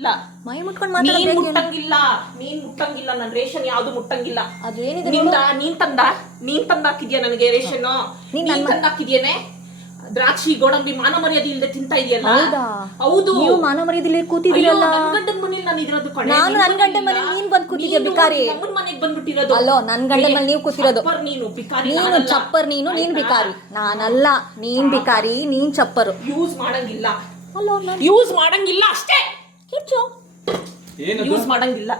ಇಲ್ಲ ಮೈ ಮುಟ್ಕೊಂಡು ಮಾತಾಡೋದು ಮುಟ್ಟಂಗಿಲ್ಲ. ನೀನ್ ಮುಟ್ಟಂಗಿಲ್ಲ. ನನ್ ರೇಷನ್ ಯಾವ್ದು ಮುಟ್ಟಂಗಿಲ್ಲ. ಅದು ಏನಿದೆ ನೀನ್ ತಂದಾಕಿದ್ಯಾ ನನಗೆ ರೇಷನ್? ನೀನ್ ತಂದಾಕಿದ್ಯೇನೆ? ದ್ರಾಕ್ಷಿ ಗೋಡಂಬಿ ಮಾನ ಮರ್ಯಾದೆ ಇಲ್ಲದೆ ತಿಂತಾ ಇದೆಯಲ್ಲ. ಹೌದು, ನೀವು ಮಾನ ಮರ್ಯಾದೆ ಕೂತಿದ್ದೀರಲ್ಲ. ನನ್ ಗಂಡನ ಮನೇಲಿ ನಾನು ಇರೋದು ಕಣೆ. ನಾನು ನನ್ ಗಂಡನ ಮನೇಲಿ ನೀನ್ ಬಂದ್ ಕೂತಿದ್ಯಾ ಬಿಕಾರಿ. ನಮ್ಮನ್ ಮನೆಗೆ ಬಂದ್ಬಿಟ್ಟಿರೋದು. ಅಲ್ಲೋ ನನ್ ಗಂಡನ ಮನೇಲಿ ನೀವು ಕೂತಿರೋದು. ನೀನು ಬಿಕಾರಿ. ನೀನು ಚಪ್ಪರ್. ನೀನ್ ಬಿಕಾರಿ. ನಾನಲ್ಲ. ನೀನ್ ಬಿಕಾರಿ, ನೀನ್ ಚಪ್ಪರು. ಯೂಸ್ ಮಾಡಂಗಿಲ್ಲ. ಅಲ್ಲೋ ಯೂಸ್ ಮಾಡಂಗಿಲ್ಲ ಅಷ್ಟೇ. ಕಿಚ್ಚು ಯೂಸ್ ಮಾಡಂಗಿಲ್ಲ.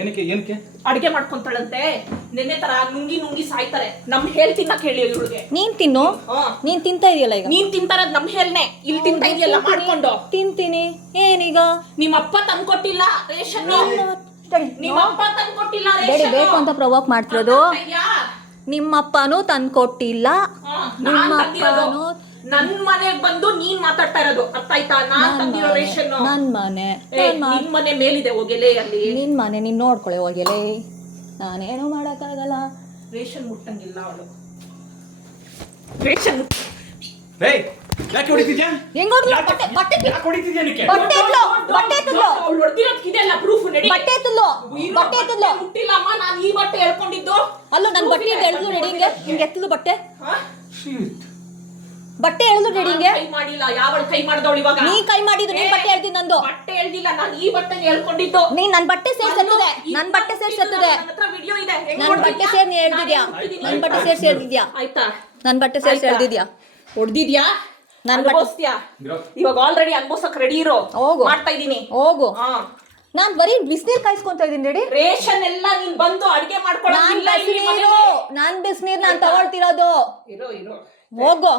ಏನಕ್ಕೆ ಅಡಿಗೆ ಮಾಡ್ಕೊಂತಾಳಂತೆ. ನೆನ್ನೆ ತರ ನುಂಗಿ ಸಾಯ್ತಾರೆ. ನಮ್ ಹೇಳ್ ತಿನ್ನಕ್ ಹೇಳಿ ಇವಳಿಗೆ. ನೀನ್ ತಿನ್ನು. ನೀನ್ ತಿಂತಾ ಇದೆಯಲ್ಲ ಈಗ. ನೀನ್ ತಿಂತಾರದ್ ನಮ್ ಹೇಳ್ನೆ. ಇಲ್ಲಿ ತಿಂತಾ ಇದೆಯಲ್ಲ ಮಾಡ್ಕೊಂಡು. ತಿಂತೀನಿ. ಏನೀಗ? ನಿಮ್ಮಪ್ಪ ತಂದ್ಕೊಟ್ಟಿಲ್ಲ ರೇಷನ್. ನಿಮ್ಮಪ್ಪ ತಂದ್ಕೊಟ್ಟಿಲ್ಲ ರೇಷನ್. ಬೇಕು ಅಂತ ಪ್ರವೋಕ್ ಮಾಡ್ತಿರೋದು. ನಿಮ್ಮಪ್ಪನೂ ತಂದ್ಕೊಟ್ಟಿಲ್ಲ. ನಿಮ್ಮಪ್ಪನೂ ನನ್ ಮನೆಗ್ ಬಂದು ನೀನ್ ಮಾತಾಡ್ತಾ ಇರೋದು. ಅರ್ಥ ಆಯ್ತಾ? ನಾನ್ ತಂದಿರೋ ರೇಷನ್. ನನ್ ಮನೆ. ನಿನ್ ಮನೆ ಮೇಲಿದೆ ಹೋಗೆಲೆ ಅಲ್ಲಿ. ನಿನ್ ಮನೆ ನೀನ್ ನೋಡ್ಕೊಳ್ಳೆ ಹೋಗೆಲೆ. ನಾನೇನು ಮಾಡಕ್ಕಾಗಲ್ಲ. ರೇಷನ್ ಮುಟ್ಟಂಗಿಲ್ಲ ಅವಳು. ರೇಷನ್ ಯಾಕೆ ಹೊಡಿತಿದ್ಯಾ? ಹೆಂಗ್ ಹೊಡ್ದ್ಲು? ಬಟ್ಟೆ ಯಾಕೆ ಹೊಡಿತಿದ್ಯಾ ನಿನಗೆ? ಬಟ್ಟೆ ಎತ್ತಲು. ಅವಳು ಹೊಡೆದಿರೋದಕ್ಕಿದೆಲ್ಲ ಪ್ರೂಫ್ ನಡಿ. ಬಟ್ಟೆ ಎತ್ತಲು. ಮುಟ್ಟಿಲ್ಲ ಅಮ್ಮ. ನಾನು ಈ ಬಟ್ಟೆ ಎಳ್ಕೊಂಡಿದ್ದು. ಅಲ್ಲೋ ನನ್ ಬಟ್ಟೆ ಎಳ್ದು ರೆಡಿ. ಹಿಂಗೆ ಎತ್ತಲು ಬಟ್ಟೆ. ಬಟ್ಟೆ ಎಳ್ದು ರೆಡಿ. ಕೈ ಮಾಡಿಲ್ಲ. ಯಾವಳು ಕೈ ಮಾಡ್ದವಳು ಇವಾಗ? ನೀ ಕೈ ಮಾಡಿದ್ದು. ನೀನ್ ಬಟ್ಟೆ ಎಳ್ದಿ. ನಂದು ಬಟ್ಟೆ ಎಳ್ದಿಲ್ಲ. ನಾನು ಈ ಬಟ್ಟೆ ಎಳ್ಕೊಂಡಿದ್ದು. ನೀನ್ ನನ್ ಬಟ್ಟೆ ಸೇರ್ಸತ್ತದೆ. ನನ್ ಬಟ್ಟೆ ಸೇರ್ಸತ್ತದೆ. ವಿಡಿಯೋ ಇದೆ. ನನ್ ಬಟ್ಟೆ ಸೇರ್ ನೀ ಎಳ್ದಿದ್ಯಾ? ನನ್ ಬಟ್ಟೆ ಸೇರ್ಸಿ ಎಳ್ದಿದ್ಯಾ? ಆಯ್ತಾ? ನನ್ ಬಟ್ಟೆ ಸೇರ್ಸಿ ಎಳ್ದಿದ್ಯಾ? ಹೊಡ್ದಿದ್ಯಾ? ನನ್ ಅನುಭವಿಸ್ತೀಯಾ? ಇವಾಗ ಆಲ್ರೆಡಿ ಅನುಭವಿಸಕ್ ರೆಡಿ ಇರೋ. ಹೋಗು. ಮಾಡ್ತಾ ಇದೀನಿ. ಹೋಗು. ನಾನ್ ಬರೀ ಬಿಸಿನೀರ್ ಕಾಯಿಸ್ಕೊಂತ ಇದೀನಿ ರೆಡಿ. ರೇಷನ್ ಎಲ್ಲ ನೀನ್ ಬಂದು ಅಡಿಗೆ ಮಾಡ್ಕೊಳ್ಳೋದಿಲ್ಲ. ನಾನ್ ಬಿಸಿನೀರ್ ನಾನ್ ತಗೊಳ್ತಿರೋದು. ಇರೋ ಹೋಗು.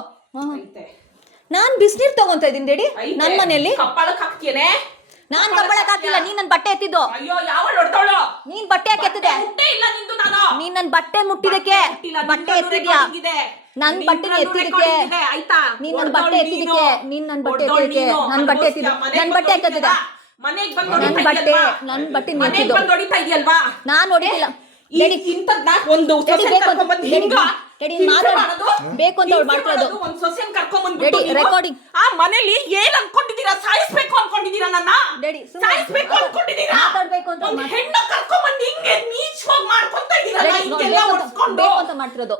ನಾನ್ ಬಿಸಿನೀರ್ ತಗೊಂತ ಇದೀನಿ ರೆಡಿ. ನನ್ ಮನೆಯಲ್ಲಿ ಕಪ್ಪಳಕ್ ಹಾಕ್ತೇನೆ. ನಾನ್ ಕಪ್ಪಳಕ್ ಹಾಕಿಲ್ಲ. ನೀನ್ ನನ್ ಬಟ್ಟೆ ಎತ್ತಿದ್ದು. ಅಯ್ಯೋ ಯಾವಳು ಹೊಡ್ತಾವಳು? ನೀನ್ ಬಟ್ಟೆ ಯಾಕೆ ಎತ್ತಿದೆ? ಇಲ್ಲ ನಿಂದು. ನಾನು ನೀನ್ ನನ್ ಬಟ್ಟೆ ಮುಟ್ಟಿದಕ್ಕೆ ಬಟ್ಟೆ ಎತ್ತಿದ್ಯಾ? ನನ್ ಬಟ್ಟೆ ಎತ್ತಿದಕ್ಕೆ. ಆಯ್ತಾ? ನೀನ್ ನನ್ ಬಟ್ಟೆ ಎತ್ತಿದಕ್ಕೆ. ನೀನ್ ನನ್ ಬಟ್ಟೆ ಎತ್ತಿದಕ್ಕೆ. ನನ್ ಬಟ್ಟೆ ಎತ್ತಿದ. ನನ್ ಬಟ್ಟೆ ಹಾಕತ್ತಿದೆ. ಮನೆಗ್ ಬಂದು ನನ್ ಬಟ್ಟೆ ಮನೆಗ್ ಬಂದು ಹೊಡಿತಾ ಇದೆಯಲ್ವಾ? ನಾನ್ ಹೊಡಿತಿಲ್ಲ. ಇಂಥದ್ನ ಒಂದು ಸೊಸೆನ್ ಕರ್ಕೊಂಡ್ಬಂದು ಹೆಂಗ ಬೇಕು ಅಂತ ಅವ್ರು ಮಾಡ್ಕೊಳ್ಳೋದು. ಒಂದ್ ಸೊಸೆನ್ ಕರ್ಕೊಂಡ್ಬಂದ್ಬಿಟ್ಟು ರೆಕಾರ್ಡಿಂಗ್ ಆ ಮನೇಲಿ ಏನ್ ಅನ್ಕೊಂಡಿದೀರಾ? ಸಾಯಿಸ್ಬೇಕು ಅನ್ಕೊಂಡಿದೀರಾ? ನನ್ನ ಸಾಯಿಸ್ಬೇಕು ಅನ್ಕೊಂಡಿದೀರಾ? ಮಾತಾಡ್ಬೇಕು ಅಂತ ಒಂದ್ ಹೆಣ್ಣು ಕರ್ಕೊಂಡ್ಬಂದು ಹಿಂಗೆ ನೀಚವಾಗಿ ಮಾಡ್ಕೊಂತ ಇದೀರಲ್ಲ. ಹಿಂಗೆಲ್ಲ ಹೊಡ್ಸ್ಕೊಂಡು ಬೇಕು ಅಂತ ಮಾಡ್ತಿರೋದು.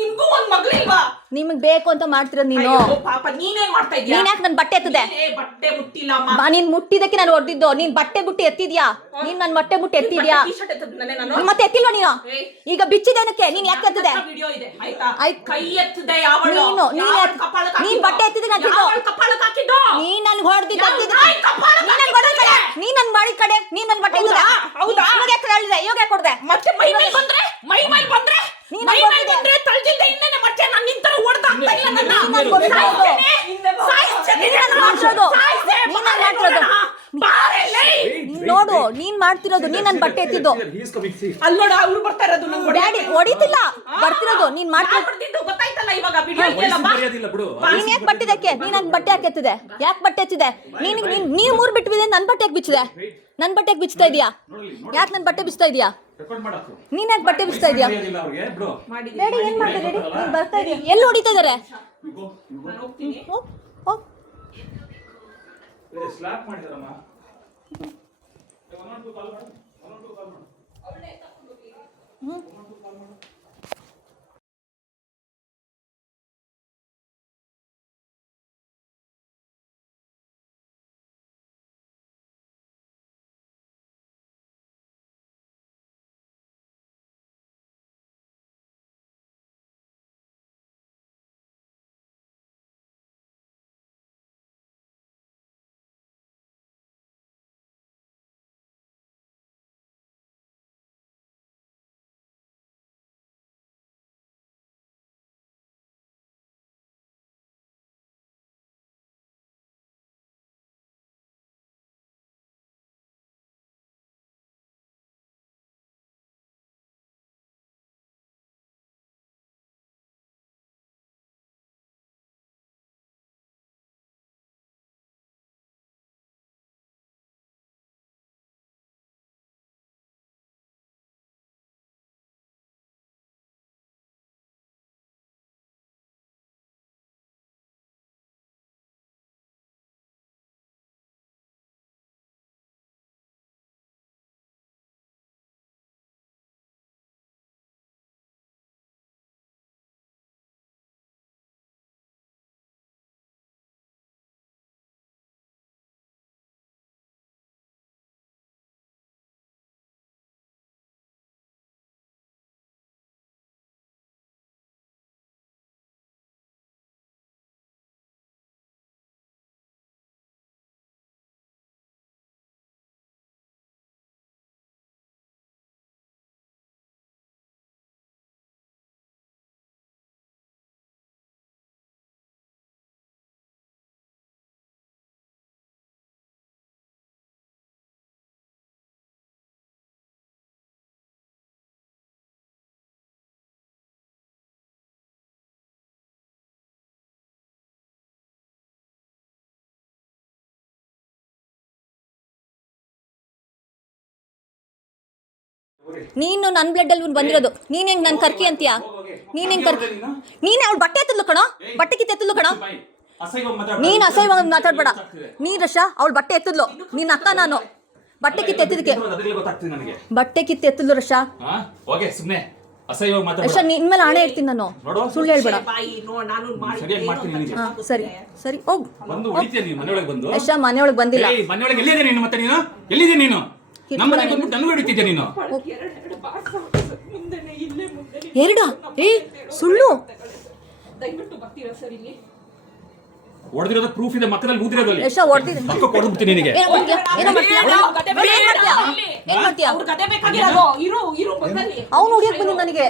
ನಿಮ್ಗೂ ಒಂದ್ ಮಗಳಿಲ್ವಾ? ನಿಮಗ್ ಬೇಕು ಅಂತ ಮಾಡ್ತಿರೋದು ನೀನು. ಪಾಪ ನೀನೇನ್ ಮಾಡ್ತಾ ಇದೀಯ? ನೀನ್ ಯಾಕೆ ನನ್ ಬಟ್ಟೆ ಎತ್ತದೆ? ಬಟ್ಟೆ ಮುಟ್ಟಿಲ್ಲ. ನೀನ್ ಮುಟ್ಟಿದಕ್ಕೆ ನಾನು ಹೊಡೆದಿದ್ದು. ನೀನ್ ಬಟ್ಟೆ ಬುಟ್ಟಿ ಎತ್ತಿದ್ಯಾ? ನೀನ್ ನನ್ ಬಟ್ಟೆ ಬುಟ್ಟಿ ಎತ್ತಿದ್ಯಾ? ಮತ್ತೆ ಎತ್ತಿಲ್ವಾ ನೀನು? ಈಗ ಬಿಚ್ಚಿದೇನಕ್ಕೆ? ನೀನ್ ಯಾಕೆ ಎತ್ತದೆ? ಕೈ ಎತ್ತದೆ ಯಾವಳು? ನೀನ್ ಬಟ್ಟೆ ಎತ್ತಿದ್ರೆ ನೀನ್ ನನ್ ಹೊಡೆದಿದ್ದ. ನೀನ್ ನನ್ ಮಾಡಿ ಕಡೆ. ನೀನ್ ನನ್ ಬಟ್ಟೆ ಎತ್ತಿದೆ. ಹೌದಾ? ಇವಾಗ ಯಾಕೆ ಕೊಡ್ದೆ? ಮತ್ತೆ ಮೈ ಮೇಲೆ ಬಂದ್ರೆ ತಳ್ಜಿಲ್ದೆ ಇನ್ನೇನೆ ಮತ್ತೆ ನಾನು ನಿಂತರ ಓಡ್ತಾ ಆಗ್ತಾ ಇಲ್ಲ. ನೋಡು ನೀನ್ ಮಾಡ್ತಿರೋದು. ನೀನ್ ನನ್ ಬಟ್ಟೆ ಎತ್ತಿದ್ದು. ಅಲ್ಲೋಡ ಅವ್ರು ಬರ್ತಾ ಇರೋದು. ಡ್ಯಾಡಿ ಹೊಡಿತಿಲ್ಲ. ಬರ್ತಿರೋದು ನೀನ್ ಮಾಡ್ತಿರೋದು. ಗೊತ್ತಾಯ್ತಲ್ಲ ಇವಾಗ ವಿಡಿಯೋ ನೀನ್ ಯಾಕೆ ಬಟ್ಟಿದಕ್ಕೆ? ನೀನ್ ನನ್ ಬಟ್ಟೆ ಯಾಕೆ ಎತ್ತಿದೆ? ಯಾಕೆ ಬಟ್ಟೆ ಎತ್ತಿದೆ? ನೀನ್ ಮೂರ್ ಬಿಟ್ಟಿದೆ. ನನ್ ಬಟ್ಟೆ ಯಾಕೆ ಬಿಚ್ಚಿದೆ? ನನ್ ಬಟ್ಟೆ ಯಾಕೆ ಬಿಚ್ತಾ ಇದೀಯಾ? ಯಾಕೆ ನನ್ ಬಟ್ಟೆ ಬಿಚ್ತಾ ಇದೀಯಾ? ನೀನ್ ಯಾಕೆ ಬಟ್ಟೆ ಬಿಚ್ತಾ ಇದೀಯಾ? ಡ್ಯಾಡಿ ಏನ್ ಮಾಡ್ತಾ ಡ್ಯಾಡಿ? ನೀನ್ ಬರ್ತಾ ಇದೀಯ. ಎಲ್ಲಿ ಹೊಡಿತಾ ಇದಾರೆ? ಸ್ಲಾಪ್ ಮಾಡಿದಾರಮ್ಮ. ನೀನು ನನ್ನ ಬ್ಲಡ್ ಅಲ್ಲಿ ಬಂದಿರೋದು. ನೀನ್ ಹೆಂಗ್ ನನ್ ಕರ್ಕಿ ಅಂತೀಯಾ? ನೀನ್ ಹೆಂಗ್ ಕರ್ಕಿ? ನೀನ್ ಅವಳು ಬಟ್ಟೆ ಎತ್ತದ್ಲು ಕಣೋ, ಬಟ್ಟೆ ಕಿತ್ತು ಎತ್ತದ್ಲು ಕಣೋ. ನೀನ್ ಅಸಹ್ಯವಾಗಿ ಮಾತಾಡ್ಬೇಡ. ನೀನ್ ರಶ ಅವಳು ಬಟ್ಟೆ ಎತ್ತದ್ಲು, ನಿನ್ನ ಅಕ್ಕ ನಾನು. ಬಟ್ಟೆ ಕಿತ್ತು ಎತ್ತಿದಕ್ಕೆ ಬಟ್ಟೆ ಕಿತ್ತು ಎತ್ತದ್ಲು ರಶ. ರಶ ನಿನ್ ಮೇಲೆ ಹಣೆ ಇಡ್ತೀನಿ ನಾನು, ಸುಳ್ಳು ಹೇಳ್ಬೇಡ. ಸರಿ ಸರಿ ಹೋಗ್. ರಶ ಮನೆಯೊಳಗೆ ಬಂದಿಲ್ಲ. ಎರಡ ಏ ಸುಳ್ಳು. ದಯವಿಟ್ಟು ಬರ್ತೀರಾ ಸರ್ ಇಲ್ಲಿ? ಹೊಡೆದಿರೋದು ಪ್ರೂಫ್ ಇದೆ, ಮಕ್ಕದಲ್ಲಿ ಊದಿರೋದಲ್ಲಿ. ಯಶ ಹೊಡೆದಿದ್ದೀನಿ. ಮಕ್ಕ ಕೊಡ್ಬಿಡ್ತೀನಿ ನಿನಗೆ. ಏನು ಮಾಡ್ತೀಯಾ? ಏನು ಮಾಡ್ತೀಯಾ? ಏನು ಮಾಡ್ತೀಯಾ? ಅವ್ರ ಗದೆ ಬೇಕಾಗಿರೋದು. ಇರು ಬಂದಲ್ಲಿ. ಅವನು ಹೊಡಿಯಕ್ ಬಂದಿದ್ದು ನನಗೆ.